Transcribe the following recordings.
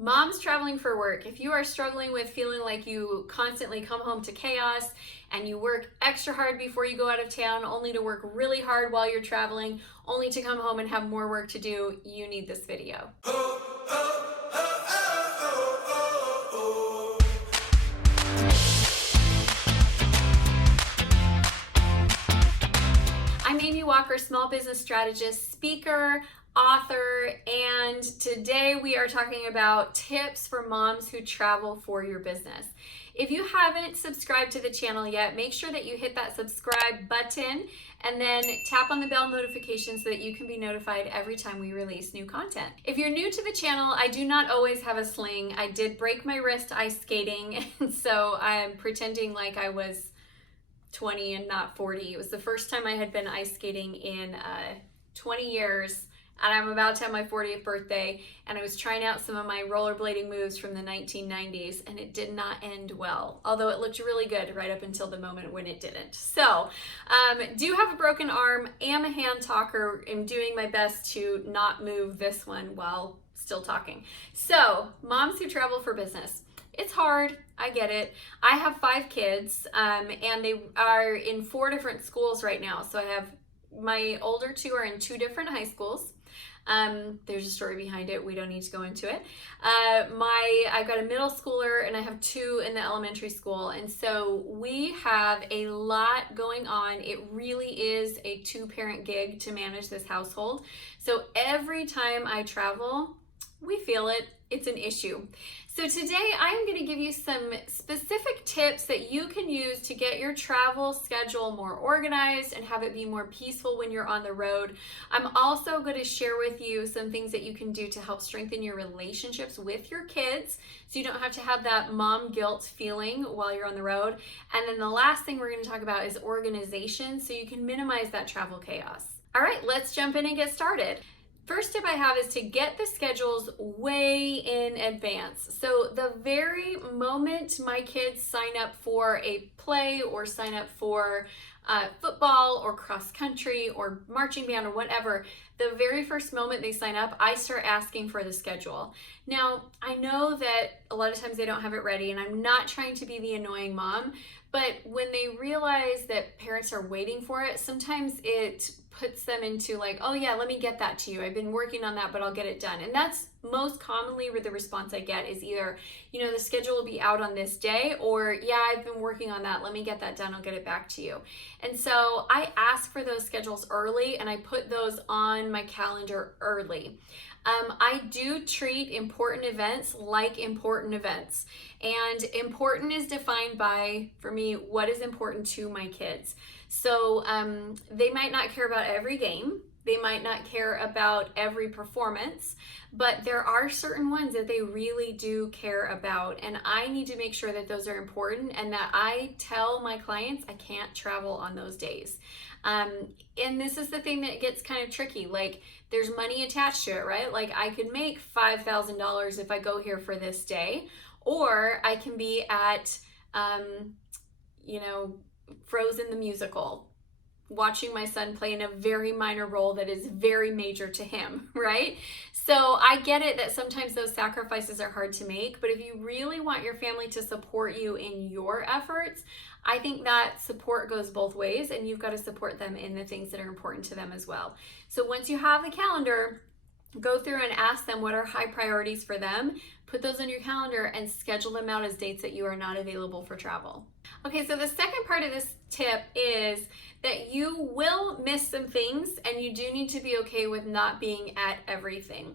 Moms traveling for work, if you are struggling with feeling like you constantly come home to chaos and you work extra hard before you go out of town only to work really hard while you're traveling, only to come home and have more work to do, you need this video. I'm Amy Walker, small business strategist, speaker, author, and today we are talking about tips for moms who travel for your business. If you haven't subscribed to the channel yet, make sure that you hit that subscribe button and then tap on the bell notification so that you can be notified every time we release new content. If you're new to the channel, I do not always have a sling. I did break my wrist ice skating, and so I'm pretending like I was 20 and not 40. It was the first time I had been ice skating in 20 years, and I'm about to have my 40th birthday, and I was trying out some of my rollerblading moves from the 1990s, and it did not end well, although it looked really good right up until the moment when it didn't. So, do have a broken arm, am a hand talker, am doing my best to not move this one while still talking. So, moms who travel for business. It's hard, I get it. I have 5 kids, and they are in 4 different schools right now. So I have my older 2 are in 2 different high schools. There's a story behind it. We don't need to go into it. I've got a middle schooler and I have 2 in the elementary school. And so we have a lot going on. It really is a 2-parent gig to manage this household. So every time I travel, we feel it. It's an issue. So today I'm going to give you some specific tips that you can use to get your travel schedule more organized and have it be more peaceful when you're on the road. I'm also going to share with you some things that you can do to help strengthen your relationships with your kids so you don't have to have that mom guilt feeling while you're on the road. And then the last thing we're going to talk about is organization so you can minimize that travel chaos. All right, let's jump in and get started. First tip I have is to get the schedules way in advance. So the very moment my kids sign up for a play or sign up for football or cross country or marching band or whatever, the very first moment they sign up, I start asking for the schedule. Now, I know that a lot of times they don't have it ready, and I'm not trying to be the annoying mom, but when they realize that parents are waiting for it, sometimes it puts them into like, oh yeah, let me get that to you. I've been working on that, but I'll get it done. And that's most commonly where the response I get is either, the schedule will be out on this day, or yeah, I've been working on that. Let me get that done. I'll get it back to you. And so I ask for those schedules early and I put those on my calendar early. I do treat important events like important events. And important is defined by, for me, what is important to my kids. So they might not care about every game. They might not care about every performance, but there are certain ones that they really do care about. And I need to make sure that those are important and that I tell my clients I can't travel on those days. And this is the thing that gets kind of tricky. Like, there's money attached to it, right? Like, I could make $5,000 if I go here for this day, or I can be at, Frozen the musical, watching my son play in a very minor role that is very major to him, right? So I get it that sometimes those sacrifices are hard to make, but if you really want your family to support you in your efforts, I think that support goes both ways, and you've got to support them in the things that are important to them as well. So once you have the calendar, go through and ask them what are high priorities for them, put those on your calendar and schedule them out as dates that you are not available for travel. Okay, so the second part of this tip is that you will miss some things and you do need to be okay with not being at everything.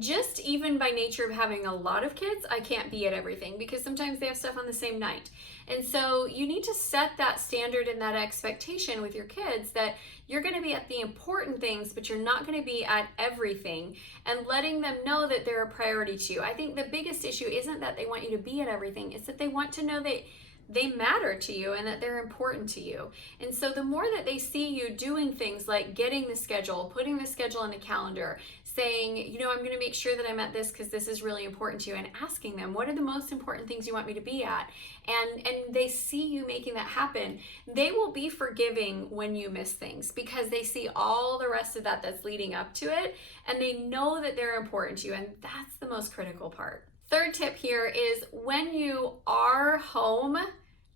Just even by nature of having a lot of kids, I can't be at everything because sometimes they have stuff on the same night. And so you need to set that standard and that expectation with your kids that you're going to be at the important things, but you're not going to be at everything, and letting them know that they're a priority to you. I think the biggest issue isn't that they want you to be at everything, it's that they want to know that they matter to you and that they're important to you. And so the more that they see you doing things like getting the schedule, putting the schedule on the calendar, saying, I'm going to make sure that I'm at this because this is really important to you, and asking them, what are the most important things you want me to be at? And they see you making that happen. They will be forgiving when you miss things because they see all the rest of that that's leading up to it, and they know that they're important to you, and that's the most critical part. Third tip here is when you are home,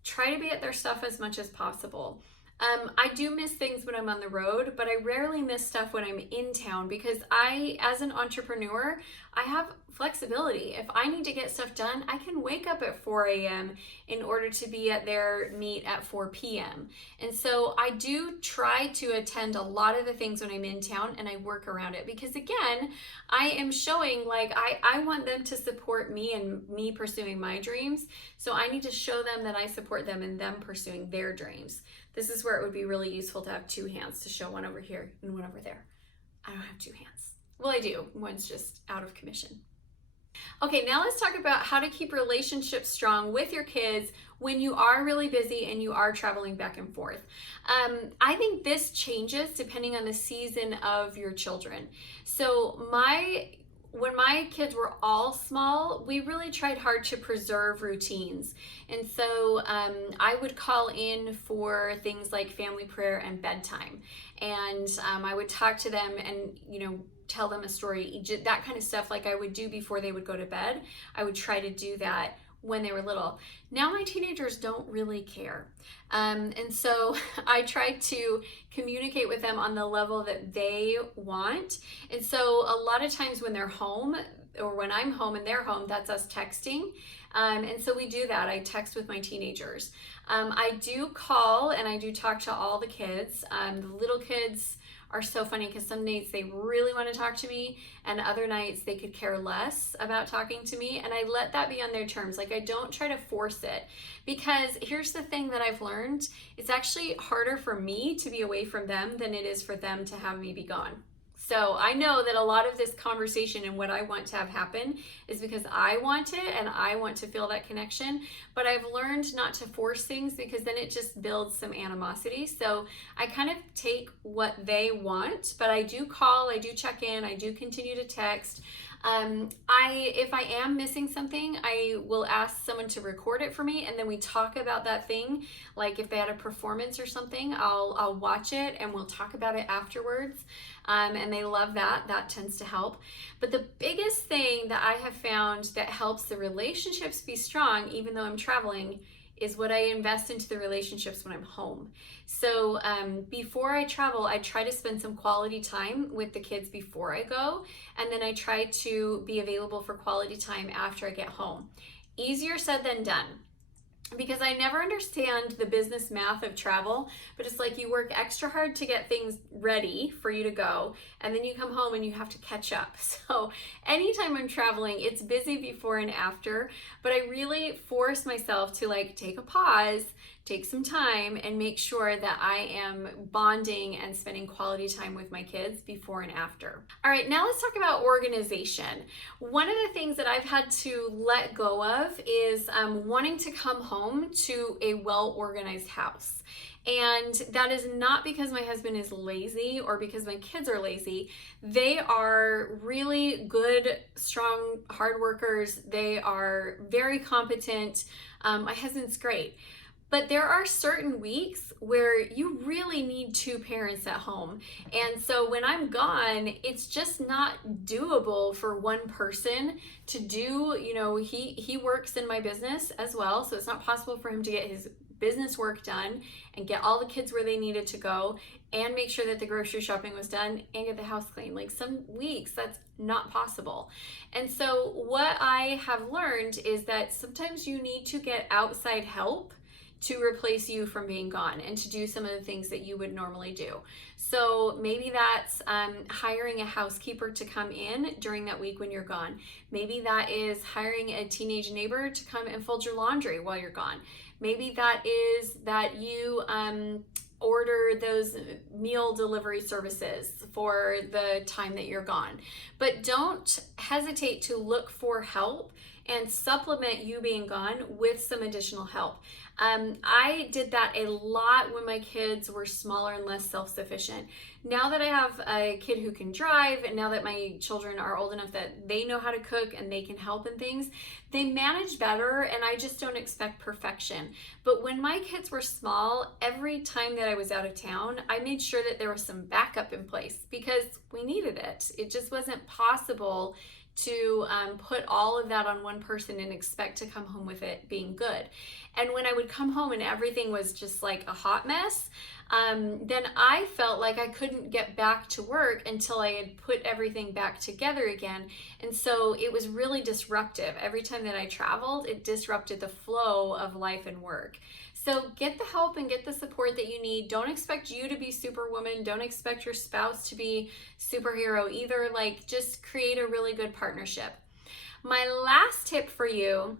try to be at their stuff as much as possible. I do miss things when I'm on the road, but I rarely miss stuff when I'm in town because as an entrepreneur, I have flexibility. If I need to get stuff done, I can wake up at 4 a.m. in order to be at their meet at 4 p.m. And so I do try to attend a lot of the things when I'm in town, and I work around it because, again, I am showing I want them to support me and me pursuing my dreams. So I need to show them that I support them and them pursuing their dreams. This is where it would be really useful to have two hands to show one over here and one over there. I don't have two hands. Well, I do. One's just out of commission. Okay, now let's talk about how to keep relationships strong with your kids when you are really busy and you are traveling back and forth. I think this changes depending on the season of your children. So when my kids were all small, we really tried hard to preserve routines. And so I would call in for things like family prayer and bedtime. And I would talk to them and, tell them a story, that kind of stuff like I would do before they would go to bed. I would try to do that when they were little. Now my teenagers don't really care. And so I try to communicate with them on the level that they want. And so a lot of times when they're home or when I'm home and they're home, that's us texting. And so we do that. I text with my teenagers. I do call and I do talk to all the kids. The little kids are so funny because some nights they really want to talk to me and other nights they could care less about talking to me, and I let that be on their terms. Like, I don't try to force it, because here's the thing that I've learned: it's actually harder for me to be away from them than it is for them to have me be gone. So I know that a lot of this conversation and what I want to have happen is because I want it and I want to feel that connection, but I've learned not to force things because then it just builds some animosity. So I kind of take what they want, but I do call, I do check in, I do continue to text. If I am missing something, I will ask someone to record it for me, and then we talk about that thing. Like if they had a performance or something, I'll watch it and we'll talk about it afterwards. And they love that. That tends to help. But the biggest thing that I have found that helps the relationships be strong, even though I'm traveling, is what I invest into the relationships when I'm home. So before I travel, I try to spend some quality time with the kids before I go, and then I try to be available for quality time after I get home. Easier said than done, because I never understand the business math of travel, but it's like you work extra hard to get things ready for you to go, and then you come home and you have to catch up. So anytime I'm traveling, it's busy before and after, but I really force myself to take a pause, take some time, and make sure that I am bonding and spending quality time with my kids before and after. All right, now let's talk about organization. One of the things that I've had to let go of is wanting to come home to a well-organized house. And that is not because my husband is lazy or because my kids are lazy. They are really good, strong, hard workers. They are very competent. My husband's great. But there are certain weeks where you really need two parents at home. And so when I'm gone, it's just not doable for one person to do. He works in my business as well, so it's not possible for him to get his business work done and get all the kids where they needed to go and make sure that the grocery shopping was done and get the house clean. Like, some weeks that's not possible. And so what I have learned is that sometimes you need to get outside help to replace you from being gone and to do some of the things that you would normally do. So maybe that's hiring a housekeeper to come in during that week when you're gone. Maybe that is hiring a teenage neighbor to come and fold your laundry while you're gone. Maybe that is that you order those meal delivery services for the time that you're gone. But don't hesitate to look for help and supplement you being gone with some additional help. I did that a lot when my kids were smaller and less self-sufficient. Now that I have a kid who can drive, and now that my children are old enough that they know how to cook and they can help in things, they manage better, and I just don't expect perfection. But when my kids were small, every time that I was out of town, I made sure that there was some backup in place because we needed it. It just wasn't possible to put all of that on one person and expect to come home with it being good. And when I would come home and everything was just like a hot mess, then I felt like I couldn't get back to work until I had put everything back together again. And so it was really disruptive. Every time that I traveled, it disrupted the flow of life and work. So get the help and get the support that you need. Don't expect you to be superwoman. Don't expect your spouse to be superhero either. Like, just create a really good partnership. My last tip for you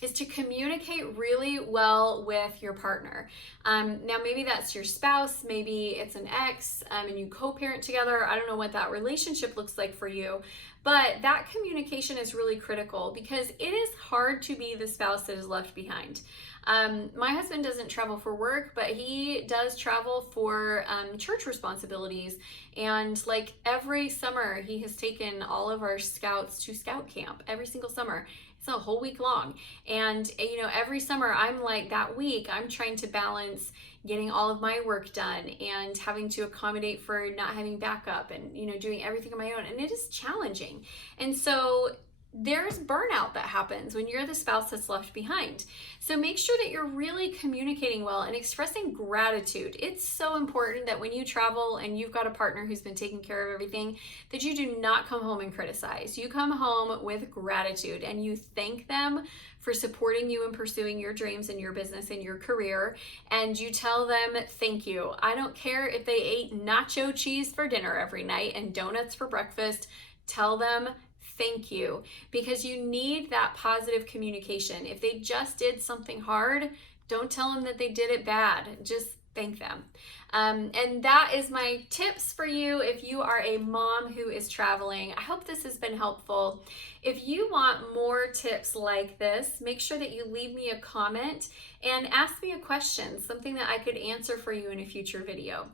is to communicate really well with your partner. Now, maybe that's your spouse, maybe it's an ex, and you co-parent together. I don't know what that relationship looks like for you, but that communication is really critical because it is hard to be the spouse that is left behind. My husband doesn't travel for work, but he does travel for church responsibilities. And like every summer, he has taken all of our scouts to scout camp every single summer. It's a whole week long. And, you know, every summer I'm like, that week, I'm trying to balance getting all of my work done and having to accommodate for not having backup and, you know, doing everything on my own. And it is challenging. And so there's burnout that happens when you're the spouse that's left behind. So make sure that you're really communicating well and expressing gratitude. It's so important that when you travel and you've got a partner who's been taking care of everything, that you do not come home and criticize. You come home with gratitude and you thank them for supporting you and pursuing your dreams and your business and your career. And you tell them, thank you. I don't care if they ate nacho cheese for dinner every night and donuts for breakfast. Tell them thank you, because you need that positive communication. If they just did something hard, don't tell them that they did it bad. Just thank them. And that is my tips for you if you are a mom who is traveling. I hope this has been helpful. If you want more tips like this, make sure that you leave me a comment and ask me a question, something that I could answer for you in a future video.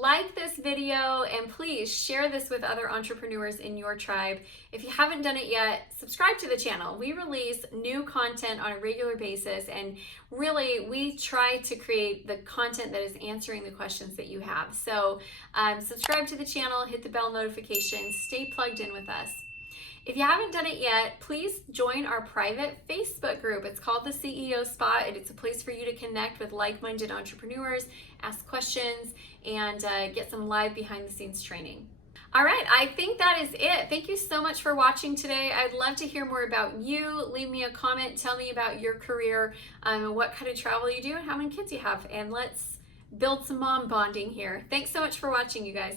Like this video and please share this with other entrepreneurs in your tribe. If you haven't done it yet, subscribe to the channel. We release new content on a regular basis, and really we try to create the content that is answering the questions that you have. So subscribe to the channel, hit the bell notification, stay plugged in with us. If you haven't done it yet, please join our private Facebook group. It's called the CEO Spot, and it's a place for you to connect with like-minded entrepreneurs, ask questions, and get some live behind-the-scenes training. All right, I think that is it. Thank you so much for watching today. I'd love to hear more about you. Leave me a comment. Tell me about your career, what kind of travel you do, and how many kids you have. And let's build some mom bonding here. Thanks so much for watching, you guys.